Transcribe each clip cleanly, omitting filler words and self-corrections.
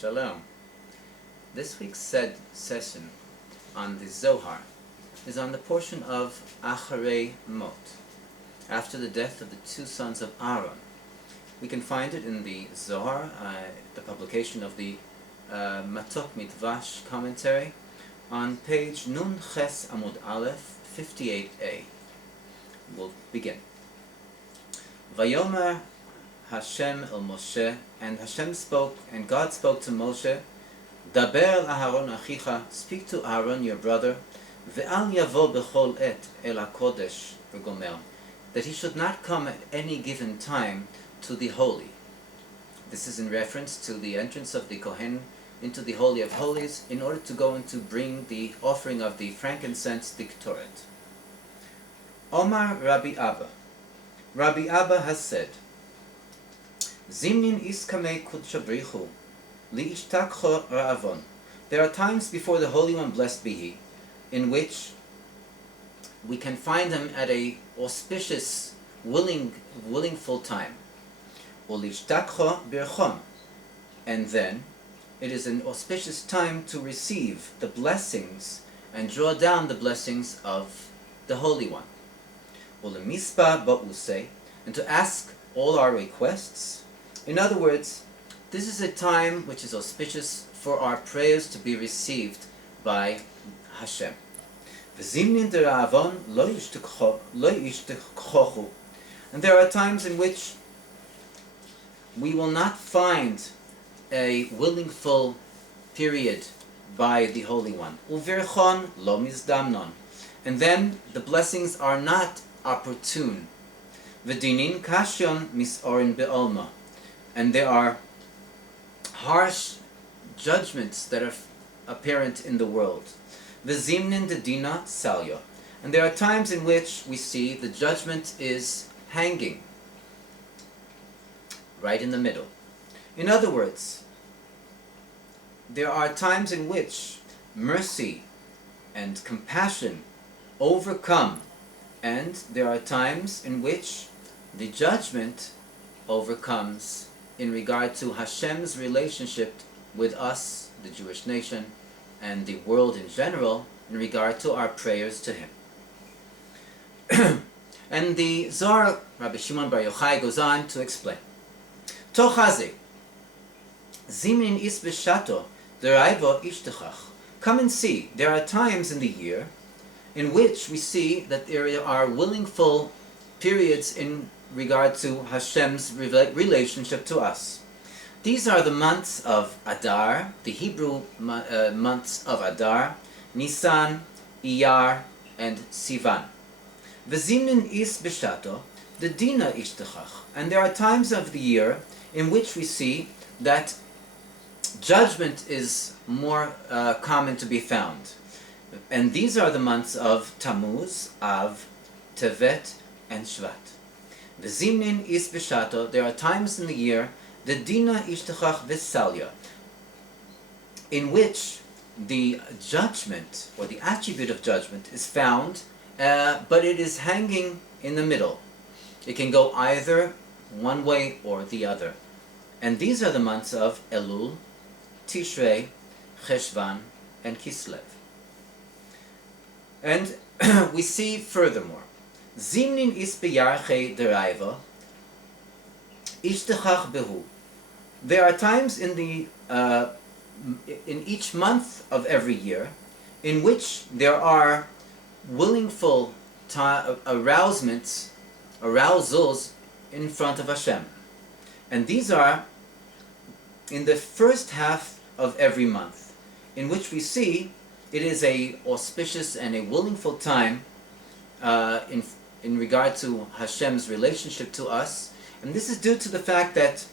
Shalom. This week's session on the Zohar is on the portion of Acharei Mot, after the death of the two sons of Aaron. We can find it in the Zohar, the publication of the Matok Mitvash commentary, on page Nun Ches Amud Aleph 58a. We'll begin. Vayomer Hashem el Moshe, and Hashem spoke, and God spoke to Moshe, Daber el Aharon achicha, speak to Aaron your brother, ve'al yavo bechol et el hakodesh v'gomer, that he should not come at any given time to the holy. This is in reference to the entrance of the Kohen into the Holy of Holies in order to go and to bring the offering of the frankincense, the Ktoret. Omar Rabbi Abba. Rabbi Abba has said, Zimnin iskamei kudshabrichu, li'ishtakcho ra'avon. There are times before the Holy One, blessed be He, in which we can find Him at a auspicious, willingful time. U'li'ishtakcho birchom. And then it is an auspicious time to receive the blessings and draw down the blessings of the Holy One. U'lemispa ba'usei, and to ask all our requests. In other words, this is a time which is auspicious for our prayers to be received by Hashem. And there are times in which we will not find a willingful period by the Holy One. And then the blessings are not opportune. V'dinin kashyon misorin be'olma. And there are harsh judgments that are apparent in the world. V'zimnin dedina salya. And there are times in which we see the judgment is hanging right in the middle. In other words, there are times in which mercy and compassion overcome, and there are times in which the judgment overcomes in regard to Hashem's relationship with us, the Jewish nation, and the world in general, in regard to our prayers to Him. And the Zohar, Rabbi Shimon Bar Yochai, goes on to explain. Tochaze, zimin is b'shato, deraivo ishtechach. Come and see, there are times in the year in which we see that there are willingful periods in regard to Hashem's relationship to us. These are the months of Adar, the Hebrew months of Adar, Nisan, Iyar, and Sivan. V'zimnin is b'shato, the dina ishtechach. And there are times of the year in which we see that judgment is more common to be found. And these are the months of Tammuz, Av, Tevet, and Shvat. V'zimnin is b'shato, there are times in the year, the dina ishtechach v'salya, in which the judgment, or the attribute of judgment, is found, but it is hanging in the middle. It can go either one way or the other. And these are the months of Elul, Tishrei, Cheshvan, and Kislev. And we see furthermore, Zimnin is b'yarchei deraiva, ishtechach behu. There are times in each month of every year in which there are willingful arousals in front of Hashem. And these are in the first half of every month, in which we see it is a auspicious and a willingful time in regard to Hashem's relationship to us. And this is due to the fact that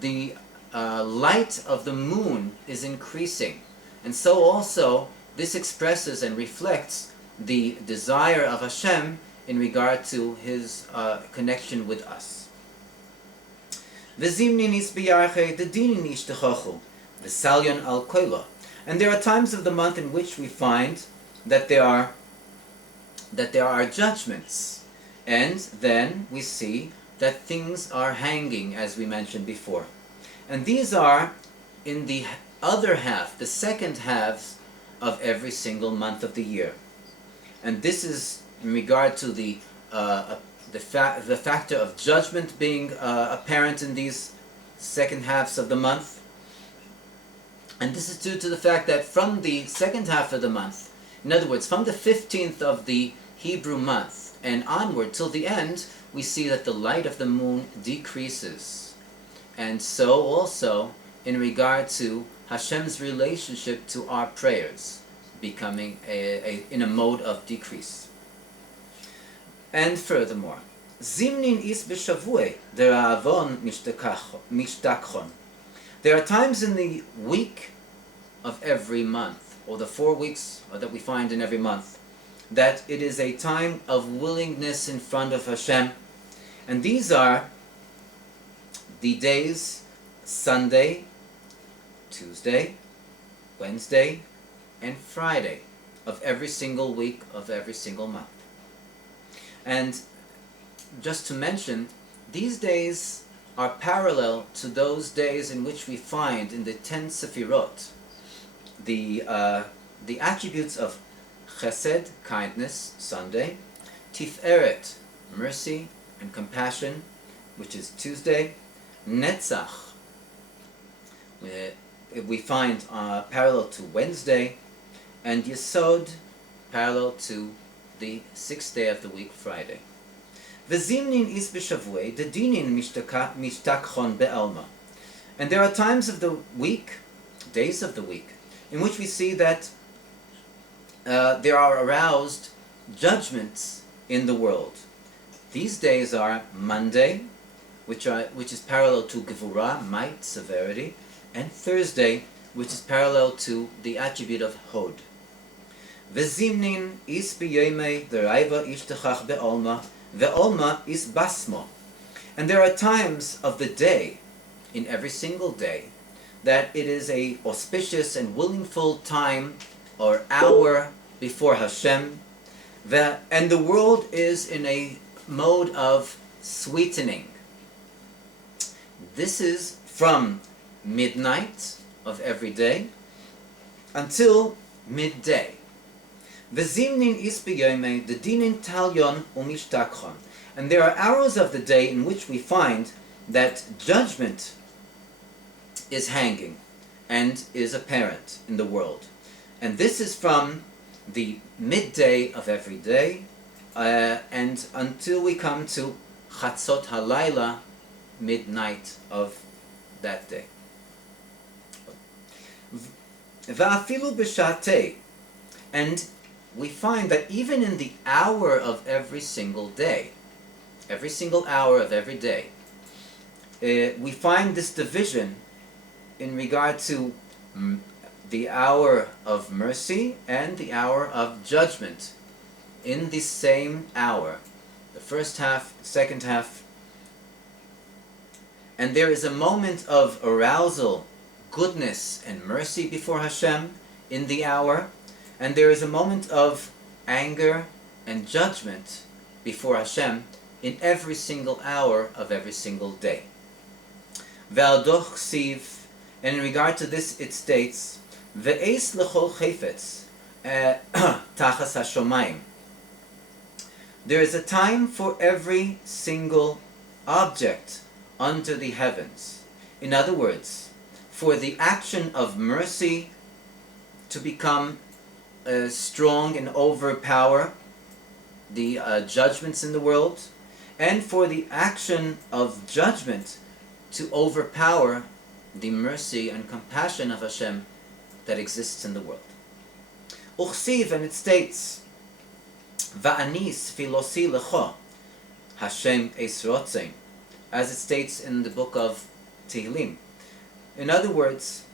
the light of the moon is increasing. And so also this expresses and reflects the desire of Hashem in regard to His connection with us. And there are times of the month in which we find that there are judgments, and then we see that things are hanging, as we mentioned before. And these are in the other half, the second halves of every single month of the year. And this is in regard to the factor of judgment being apparent in these second halves of the month. And this is due to the fact that from the second half of the month, in other words, from the 15th of the Hebrew month and onward till the end, we see that the light of the moon decreases. And so also in regard to Hashem's relationship to our prayers, becoming in a mode of decrease. And furthermore, Zimnin is b'shavue dera'avon mishtakchon. There are times in the week of every month, or the 4 weeks that we find in every month, that it is a time of willingness in front of Hashem. And these are the days Sunday, Tuesday, Wednesday, and Friday of every single week of every single month. And just to mention, these days are parallel to those days in which we find in the 10 Sefirot the attributes of Chesed, kindness, Sunday, Tiferet, mercy and compassion, which is Tuesday, Netzach, we find parallel to Wednesday, and Yesod, parallel to the 6th day of the week, Friday. V'zimnin is b'shavue, dedinin mishtakchon be'alma. And there are times of the week, days of the week, in which we see that there are aroused judgments in the world. These days are Monday, which is parallel to Gevurah, might, severity, and Thursday, which is parallel to the attribute of Hod. V'zimnin is b'yemei deraiva ishtachach be'olma, ve'olma is basmo. And there are times of the day, in every single day, that it is a auspicious and willingful time or hour before Hashem, and the world is in a mode of sweetening. This is from midnight of every day until midday. V'zimnin is b'yomei dedinin talyon umishtakchon. And there are hours of the day in which we find that judgment is hanging and is apparent in the world. And this is from the midday of every day and until we come to Chatzot Halayla, midnight of that day. Va'afilu b'shatei, and we find that even in the hour of every single day, every single hour of every day, we find this division in regard to the hour of mercy and the hour of judgment in the same hour, the first half, the second half. And there is a moment of arousal, goodness and mercy before Hashem in the hour, and there is a moment of anger and judgment before Hashem in every single hour of every single day. Ve'aldoch ksiv, and in regard to this it states, Ve'es lechol chayfetz tachas hashomayim. There is a time for every single object under the heavens. In other words, for the action of mercy to become strong and overpower the judgments in the world, and for the action of judgment to overpower the mercy and compassion of Hashem that exists in the world. Uchsiv, and it states, Va'anis filosi lecho Hashem es rotzein, as it states in the book of Tehillim. In other words,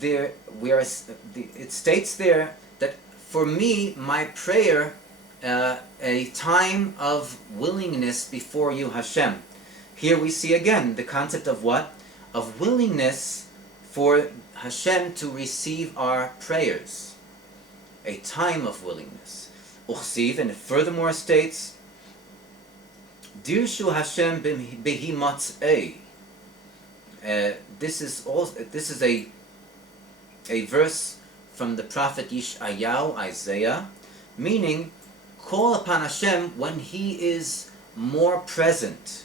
it states there that for me, my prayer, a time of willingness before you, Hashem. Here we see again the concept of what? Of willingness for Hashem to receive our prayers. A time of willingness. Uchsiv, and it furthermore states, Dirshu Hashem behi matz'ei. This is a a verse from the prophet Yeshayahu, Isaiah, meaning call upon Hashem when He is more present.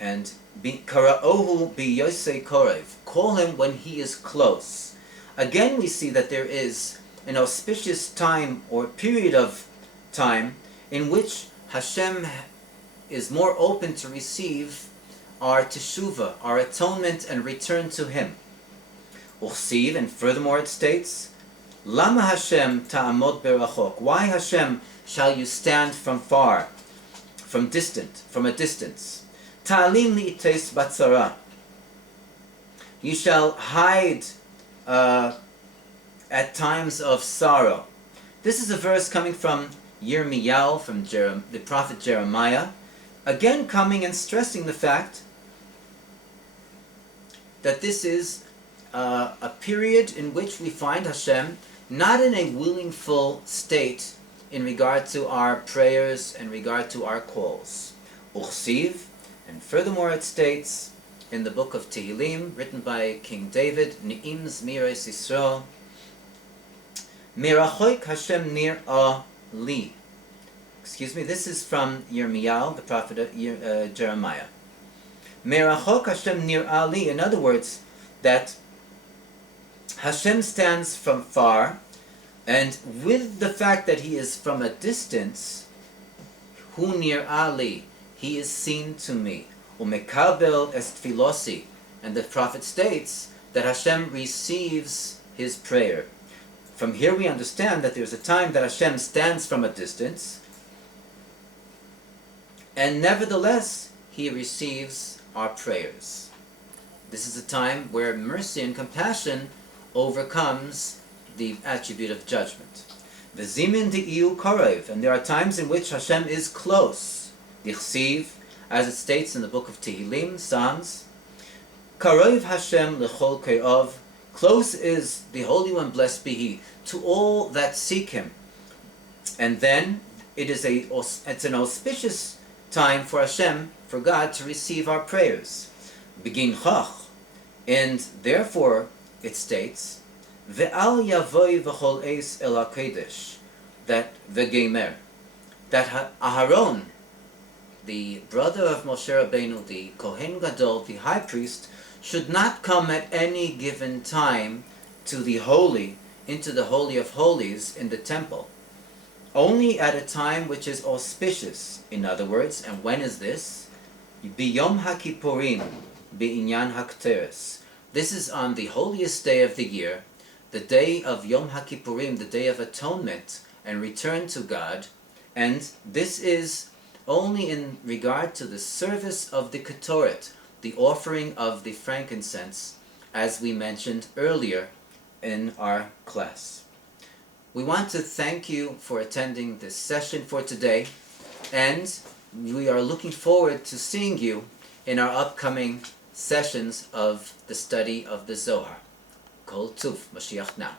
And kara'ohu biyosei korev, call Him when He is close. Again, we see that there is an auspicious time or period of time in which Hashem is more open to receive our teshuvah, our atonement and return to Him. Uchsiv, and furthermore it states, Lama Hashem ta'amod berachok, why Hashem shall you stand from far, from a distance? Ta'alim li'ites batzara, you shall hide at times of sorrow. This is a verse coming from Yirmiyahu, from the prophet Jeremiah, again coming and stressing the fact that this is a period in which we find Hashem not in a willingful state in regard to our prayers, in regard to our calls. Uchsiv, and furthermore it states in the book of Tehillim, written by King David, Ni'im Zmires Yisrael, Mirachoik Hashem nir'ah li. This is from Yirmiyahu, the prophet Jeremiah. Merachok Hashem nir'ah li, in other words, that Hashem stands from far, and with the fact that He is from a distance, hu nir'ah li, He is seen to me. Umekabel est filosi, and the prophet states that Hashem receives his prayer. From here we understand that there's a time that Hashem stands from a distance, and nevertheless He receives our prayers. This is a time where mercy and compassion overcomes the attribute of judgment. V'zimin di'iu korev, and there are times in which Hashem is close. Dichsiv, as it states in the book of Tehillim, Psalms, Karev Hashem lechol ke'ov, close is the Holy One, blessed be He, to all that seek Him. And then it's an auspicious time for Hashem, for God, to receive our prayers. Begin chach, and therefore it states, Ve'al yavoi v'chol eis el hakodesh, that v'gemer, that Aharon, the brother of Moshe Rabbeinu, the Kohen Gadol, the high priest, should not come at any given time to the holy, into the Holy of Holies in the temple. Only at a time which is auspicious. In other words, and when is this? B'yom HaKippurim, B'inyan HaKteres. This is on the holiest day of the year, the day of Yom HaKippurim, the day of atonement and return to God, and this is only in regard to the service of the Ketoret, the offering of the frankincense, as we mentioned earlier in our class. We want to thank you for attending this session for today, and we are looking forward to seeing you in our upcoming sessions of the study of the Zohar. Kol Tuv, Mashiach now.